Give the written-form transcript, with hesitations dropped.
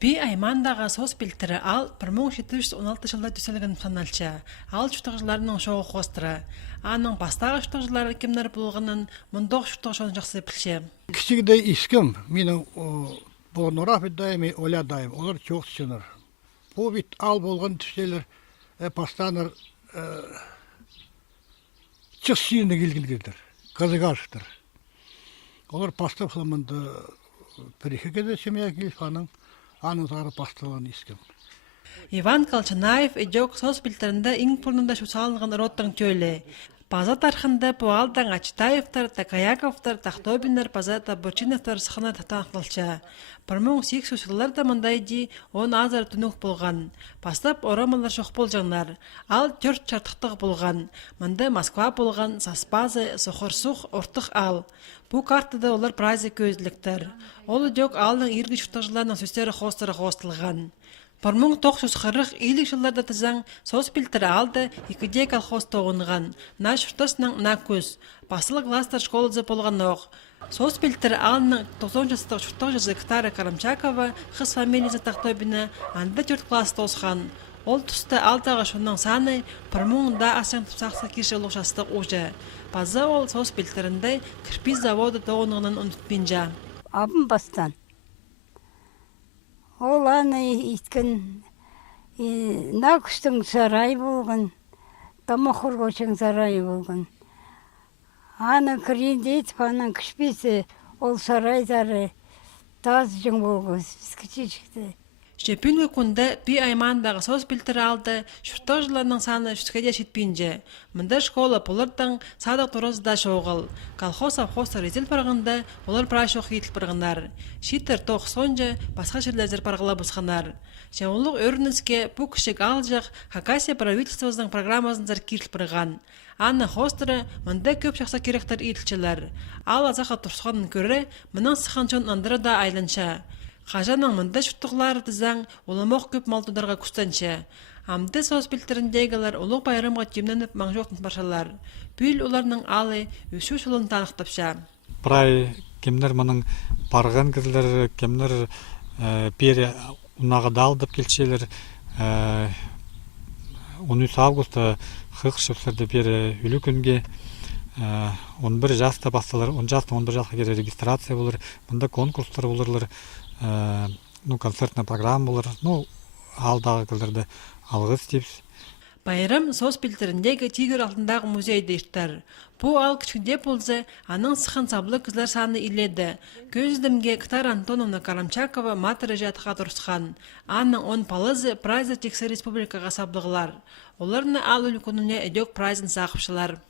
Би Аймандағы сос билтері ал 1716 жылда төселген саналча. Ал чутагыларның шоу хостыры. Аның бастағы чутагылары кемнер булганын мондох чутагышын жақсы билче. Кичигде искем, менің болнора бидайми олядайым, олар çok сыныр. Bu bit al bolgan tüseler pastanır çıksıyını gilgildirdir. Kazıgaştır. Олар паста хламында перехекеде семья гилфаның анытары пасталан искем. Иван Колчанаев эжок сос билтеринде иң пурнунда шусалынган роттың төле. Паза тархында Пуалдан Ачтаевтар, Такаяковтар, Тахтобинер, Пазата Бочиновтар сахана татанқлча. 1800 жылларда мындайди он азар түнүк болган. Бастап орамалар шоқ болжанлар. Ал 4 чартықтық болған. Мында Москва болған, Саспазы, Сохорсух, Ортық ал. Бу картада олар праздник көзліктер. Ол жок алдың ирги шуртажыларның сөстері хостылған. 1940 жылларда тізаң сос билтері алды 2 колхоз тоғынған. На шұртасының на көз. Басылы кластар школызы болған оқ. Сос билтері алының 90-жастық шұртақ жазы Ктара Карамчакова қыз фамилиясы Тахтобина анда 4 класс тосқан. Ол тұсты алдағы шонның саны 1000-да асың тұпсақсы кеші ұлықшастық ұжы. Паза ол сос билтерінде кірпиз заводы тоғынығынан ұнытпенжа. Абым бастан. Ол аны иткен нақыштың сарай болған, тамақұрғышың сарай болған. Аны кірінде етіп, анын кішпесі ол сарайдары таз жың болған, кішічікті. Шепінгі күнді би Аймандағы сос билтері алды, шұрттақ жыларының саны жүзгеде жетпейінже. Мында школа бұлырдың садық тұрызда шоғыл. Колхоз-авхозы резил парғында олар прашоқ етіл парғынар. Шитер тоқ сонжа басқа жерлердер парғыла бұсқанар. Жауынлық өрініске бұ кішік алжақ Хакасия правительствозының программазындар кетіл парған. Анна хостыры мында көп шақса керектер етілчілер. Ал азақа тұрсқанын көрі, мұның сықанчон андыры да айланша. Қажаның мында шұрттықлары тізаң оламоқ көп малтударға күстанча. Амды сос билтеріндегілер олық байрымға жемненіп маңжоқтын паршалар. Бүл оларның алы өшу шылын танықтапша. Прай кемнер мұның парған кізлер, кемнер бері ұнағыда алдып келшелер. 13 августа қық шөпсерді бері үлі күнге 11 жаста басталар, 10 жастың 11 жасқа кері регистрация болыр, мұнда конкурстар болырлар. Концертная программа болар, алдағы кілдерді алғыз дейбіз. Байрам сос билтеріндегі тигр алтындағы музей дейштер. Бұ ал кішкінде болзы, аның сықын саблы кізлер саны иледі. Көздімге Ктар Антоновна Карамчакова матыры жатыға тұрсқан. Аның 10 палызы прайзы тексі республикаға саблығылар. Оларына ал үлкөніне әдек прайзын сақыпшылар.